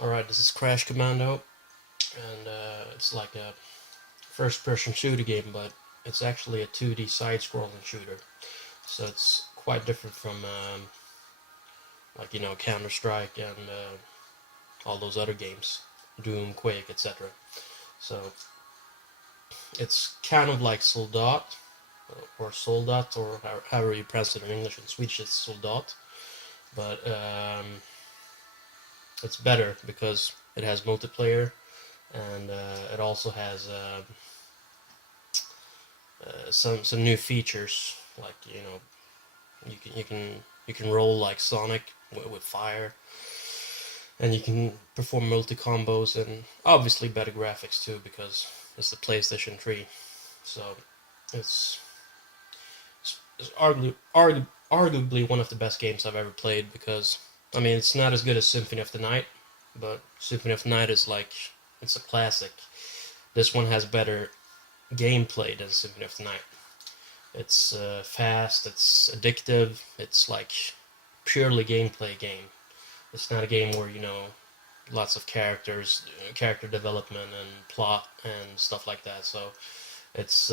Alright, this is Crash Commando, and it's like a first-person shooter game, but it's actually a 2D side-scrolling shooter. So it's quite different from, Counter-Strike and all those other games, Doom, Quake, etc. So it's kind of like Soldat, or Soldat, or however you pronounce it in English. In Swedish, it's Soldat, but it's better because it has multiplayer, and it also has some new features, like you can roll like Sonic with fire, and you can perform multi combos, and obviously better graphics too because it's the PlayStation 3. So it's it's arguably one of the best games I've ever played, because I mean it's not as good as Symphony of the Night, but Symphony of the Night is like, it's a classic. This one has better gameplay than Symphony of the Night. It's fast, it's addictive, it's like purely gameplay game. It's not a game where, lots of characters, character development and plot and stuff like that. So it's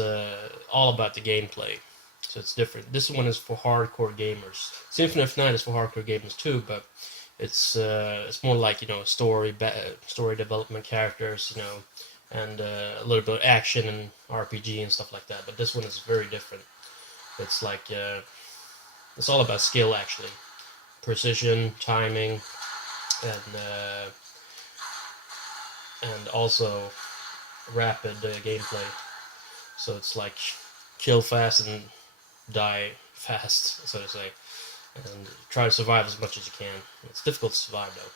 all about the gameplay. So it's different. This one is for hardcore gamers. Symphony of Night is for hardcore gamers too, but it's more like, story development, characters, and a little bit of action and RPG and stuff like that. But this one is very different. It's like it's all about skill, actually, precision, timing, and also rapid gameplay. So it's like kill fast and die fast, so to say, and try to survive as much as you can. It's difficult to survive though.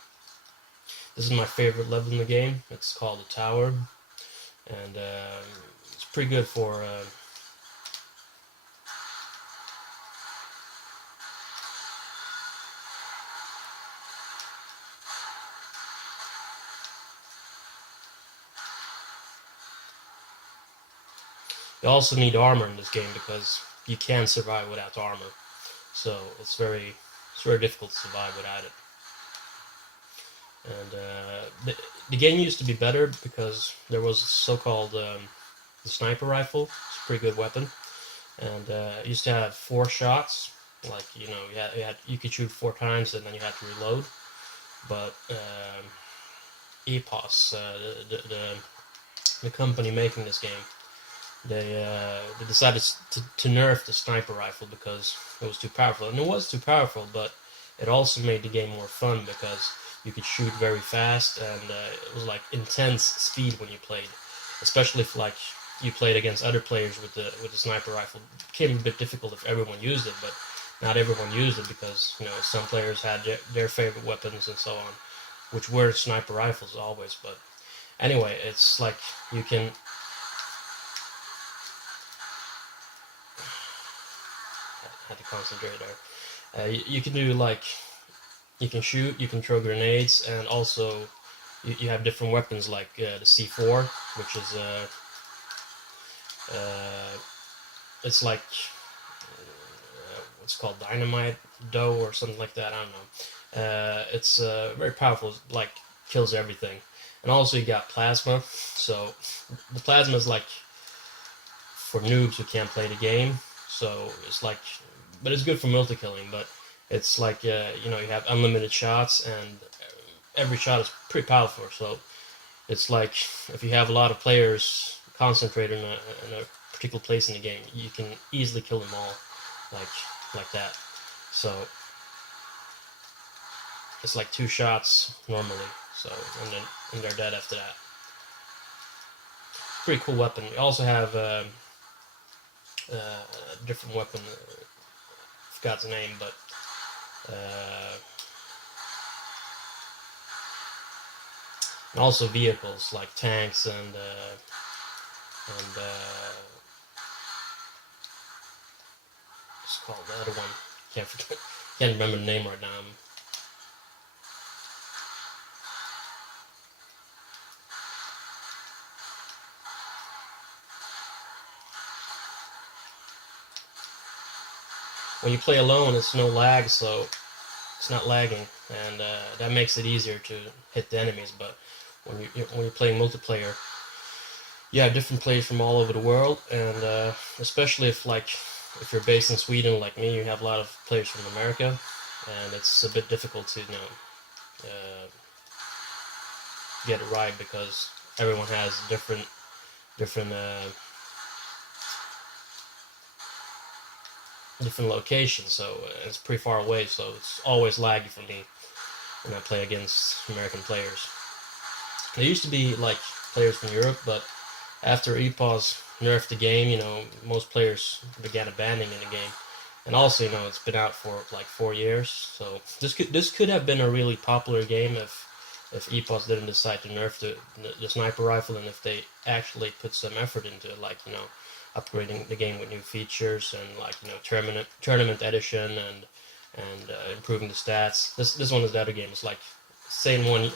This is my favorite level in the game. It's called the Tower, and it's pretty good for. You also need armor in this game because you can't survive without armor. So it's very difficult to survive without it. And the game used to be better because there was so-called the sniper rifle. It's a pretty good weapon, and it used to have 4 shots. Like, you could shoot 4 times and then you had to reload. But EPOS, the company making this game, they decided to nerf the sniper rifle because it was too powerful, and it was too powerful. But it also made the game more fun because you could shoot very fast, and it was like intense speed when you played, especially if like you played against other players with the sniper rifle. It became a bit difficult if everyone used it, but not everyone used it because some players had their favorite weapons and so on, which were sniper rifles always. But anyway, it's like you can. Had to concentrate there. You can do like, you can shoot, you can throw grenades, and also you have different weapons like the C4, which is it's like what's called dynamite dough or something like that. I don't know. It's very powerful. Like, kills everything. And also you got plasma. So the plasma is like for noobs who can't play the game. So it's like, but it's good for multi-killing. But it's like you have unlimited shots, and every shot is pretty powerful. So it's like if you have a lot of players concentrated in a particular place in the game, you can easily kill them all, like that. So it's like 2 shots normally. So and they're dead after that. Pretty cool weapon. We also have a different weapon. I forgot the name, but and also vehicles like tanks and what's called the other one. Can't remember the name right now. When you play alone, it's no lag, so it's not lagging. and that makes it easier to hit the enemies. But when you're playing multiplayer, you have different players from all over the world, and especially if you're based in Sweden like me, you have a lot of players from America, and it's a bit difficult to get it right because everyone has different different locations, so it's pretty far away. So it's always laggy for me when I play against American players. There used to be like players from Europe, but after EPOS nerfed the game, most players began abandoning the game. And also, it's been out for like 4 years, so this could have been a really popular game if EPOS didn't decide to nerf the sniper rifle, and if they actually put some effort into it, like upgrading the game with new features and like tournament edition and improving the stats. This one is the other game. It's like same one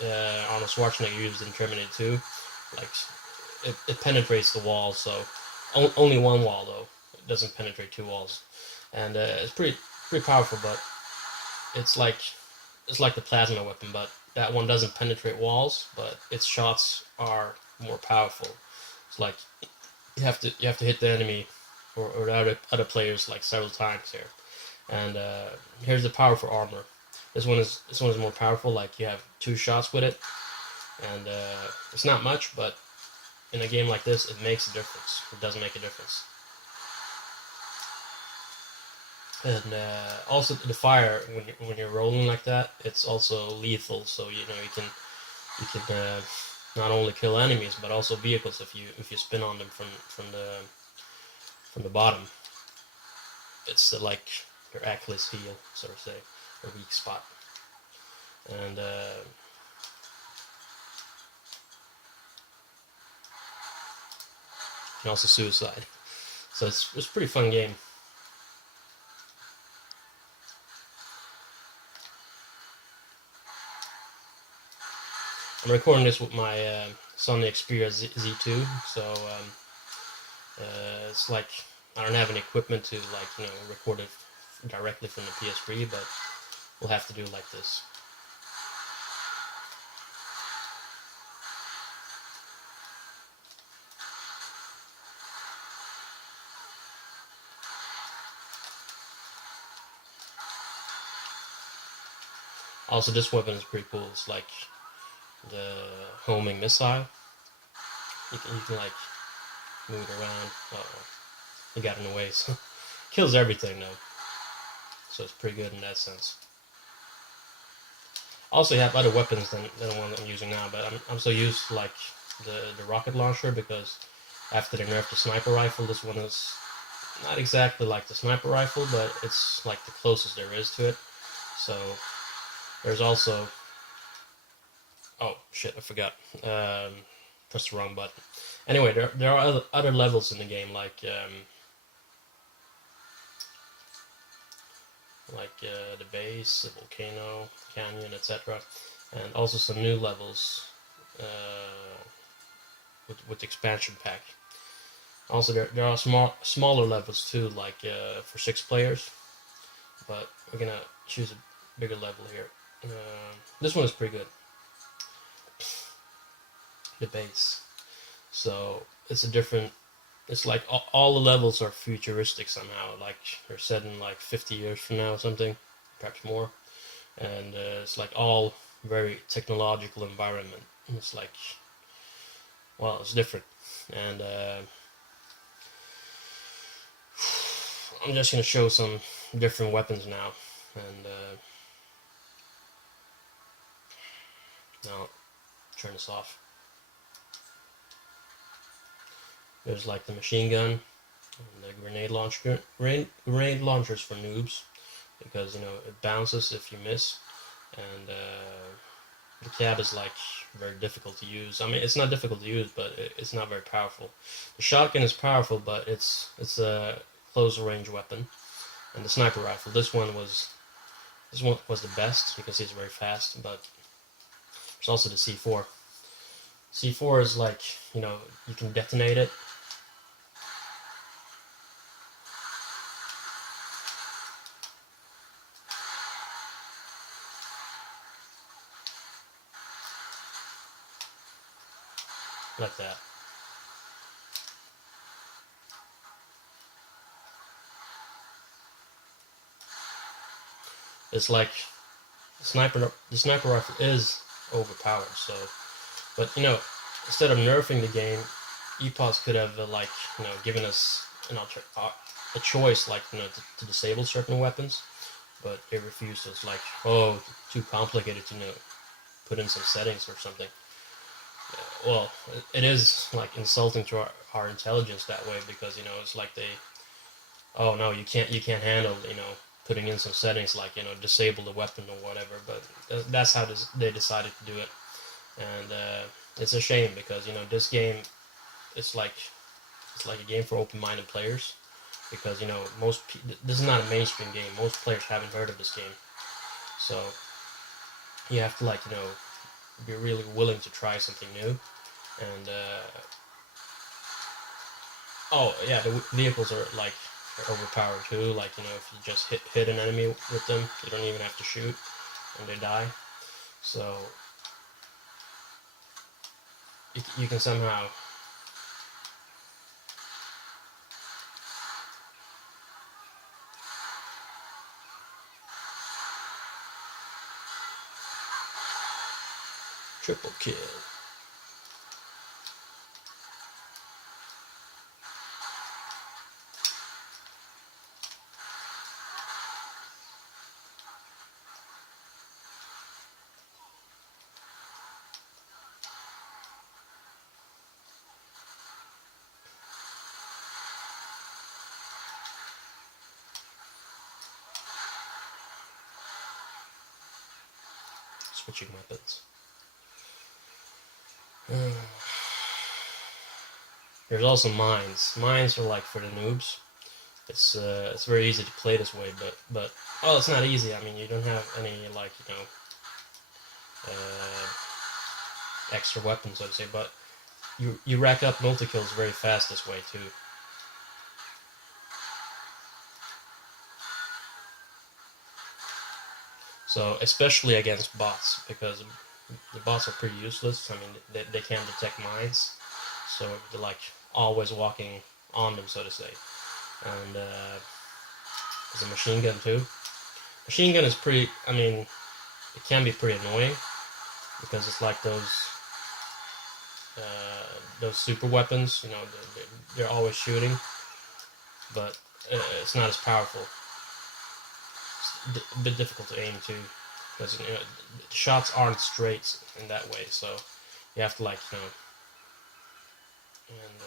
Arnold Schwarzenegger used in Terminator 2. Like it penetrates the walls, so only one wall though. It doesn't penetrate two walls, and it's pretty powerful. But it's like the plasma weapon, but that one doesn't penetrate walls, but its shots are more powerful. It's like you have to hit the enemy or the other players like several times here. And here's the powerful armor. This one is more powerful. Like you have 2 shots with it, and it's not much, but in a game like this, it makes a difference. It does make a difference. And also the fire when you're rolling like that, it's also lethal. So you can not only kill enemies but also vehicles if you spin on them from the bottom. It's like your Achilles heel, so to say, a weak spot. And also suicide. So it's a pretty fun game. I'm recording this with my Sony Xperia Z2, so it's like I don't have any equipment to record it directly from the PS3, but we'll have to do like this. Also, this weapon is pretty cool. It's like the homing missile. You can like move it around. Uh-oh. He got in the way, so kills everything though. So it's pretty good in that sense. Also, you have other weapons than the one that I'm using now, but I'm so used to like the rocket launcher because after they nerfed the sniper rifle, this one is not exactly like the sniper rifle, but it's like the closest there is to it. So there's also, oh shit, I forgot. Pressed the wrong button. Anyway, there are other levels in the game, like the base, the volcano, canyon, etc., and also some new levels with the expansion pack. Also, there are smaller levels too, like for 6 players. But we're gonna choose a bigger level here. This one is pretty good. The base. So it's a different. It's like all the levels are futuristic somehow. Like they're set in like 50 years from now or something, perhaps more. And it's like all very technological environment. It's like, well, it's different. And I'm just gonna show some different weapons now. And now turn this off. There's like the machine gun, and the grenade launcher. Grenade launchers for noobs, because it bounces if you miss, and the cab is like very difficult to use. I mean, it's not difficult to use, but it's not very powerful. The shotgun is powerful, but it's a close range weapon, and the sniper rifle. This one was the best because it's very fast, but there's also the C4. C4 is like you can detonate it. like that. It's like the sniper rifle is overpowered. So, but instead of nerfing the game, EPOS could have given us a choice, to disable certain weapons, but it refused. It's like, oh, too complicated to put in some settings or something. Well, it is like insulting to our intelligence that way, because it's like oh no, you can't handle putting in some settings like disable the weapon or whatever. But that's how they decided to do it, and it's a shame, because this game, it's like a game for open-minded players, because this is not a mainstream game. Most players haven't heard of this game, so you have to be really willing to try something new. And oh yeah, the vehicles are overpowered too. If you just hit an enemy with them, you don't even have to shoot, and they die. So you can somehow triple kill. Switching weapons. There's also mines. Mines are for the noobs. It's very easy to play this way, but well, it's not easy. I mean, you don't have any uh, extra weapons, so to say, but you rack up multi kills very fast this way too. So especially against bots, because the bots are pretty useless. I mean, they can't detect mines, so they're always walking on them, so to say. And there's a machine gun too. Machine gun is pretty. I mean, it can be pretty annoying, because it's like those super weapons. They're always shooting, but it's not as powerful. It's a bit difficult to aim too, because the shots aren't straight in that way. So you have to and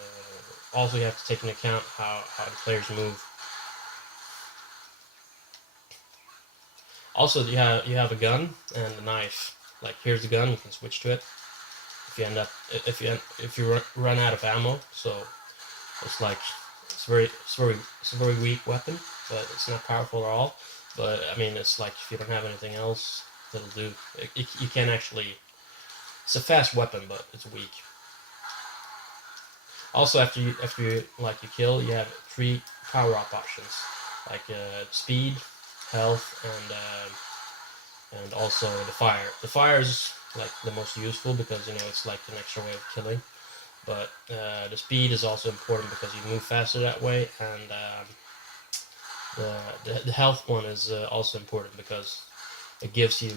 also you have to take into account how the players move. Also, you have a gun and a knife. Here's the gun, you can switch to it if you run out of ammo. So it's it's a very weak weapon, but it's not powerful at all. But I mean, it's if you don't have anything else, it'll do. You can actually. It's a fast weapon, but it's weak. Also, after you you kill, you have 3 power-up options, speed, health, and also the fire. The fire is the most useful, because it's an extra way of killing. But the speed is also important, because you move faster that way, and the health one is also important, because it gives you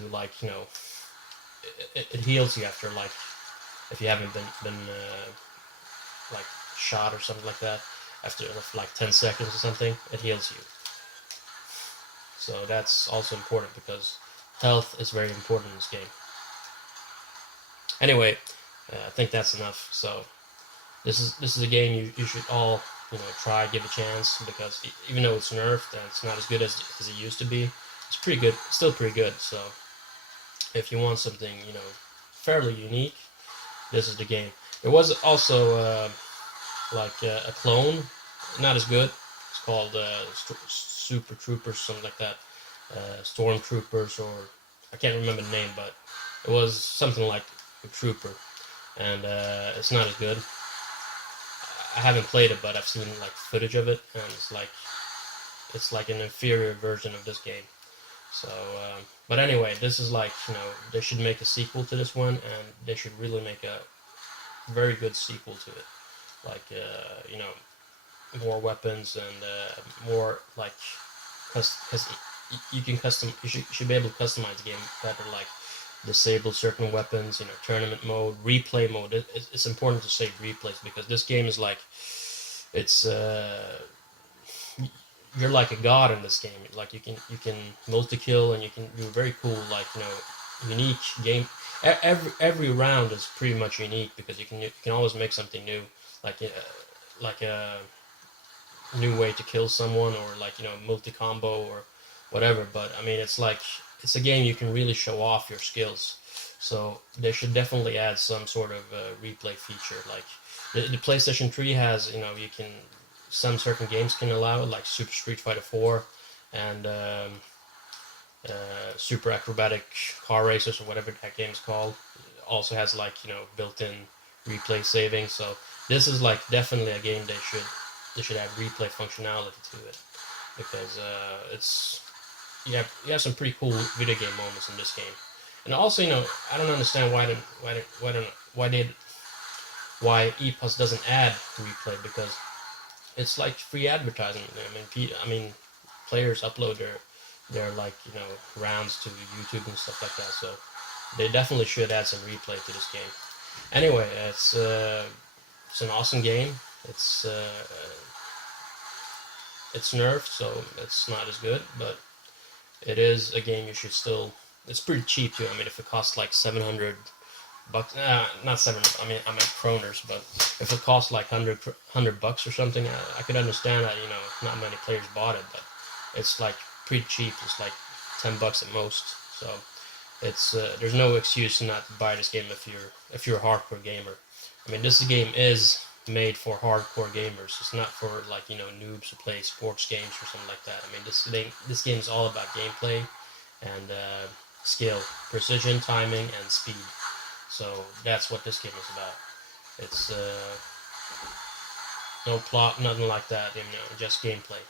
it heals you after if you haven't been shot or something like that, after 10 seconds or something, it heals you. So that's also important, because health is very important in this game. Anyway, I think that's enough. So this is a game you should all try, give a chance, because even though it's nerfed and it's not as good as it used to be, it's pretty good, still pretty good. So if you want something fairly unique, this is the game. There was also a clone, not as good. It's called Super Troopers, something like that. Stormtroopers, or I can't remember the name, but it was something like a trooper, and it's not as good. I haven't played it, but I've seen footage of it, and it's an inferior version of this game. So, but anyway, this is they should make a sequel to this one, and they should really make a very good sequel to it. Like you know, more weapons and more like because you can you should be able to customize the game better, like disable certain weapons, you know, tournament mode, replay mode. It's important to say replays because this game is like it's you're like a god in this game. Like you can multi kill and you can do very cool, like, you know, unique game. Every round is pretty much unique because you can always make something new, like a new way to kill someone, or like, you know, multi combo or whatever. But I mean, it's a game you can really show off your skills. So they should definitely add some sort of replay feature. Like the PlayStation 3 has, you know, you can some certain games can allow it, like Super Street Fighter 4 and Super Acrobatic Car Racers or whatever that game's called. Also has, like, you know, built-in replay saving. So this is like definitely a game they should add replay functionality to it because it's you have some pretty cool video game moments in this game. And also, you know, I don't understand why EPUS doesn't add replay because it's like free advertising. I mean, players upload their like, you know, rounds to YouTube and stuff like that. So they definitely should add some replay to this game. Anyway, it's an awesome game. It's nerfed, so it's not as good, but it is a game you should still. It's pretty cheap too. I mean, if it costs like 700 bucks, not 700. I meant kroners, but if it costs like 100 bucks or something, I could understand that, you know, not many players bought it, but it's like pretty cheap. It's like 10 bucks at most. So it's there's no excuse not to buy this game if you're a hardcore gamer. I mean, this game is made for hardcore gamers. It's not for, like, you know, noobs who play sports games or something like that. I mean, this game is all about gameplay and skill, precision, timing, and speed. So that's what this game is about. It's no plot, nothing like that. You know, just gameplay.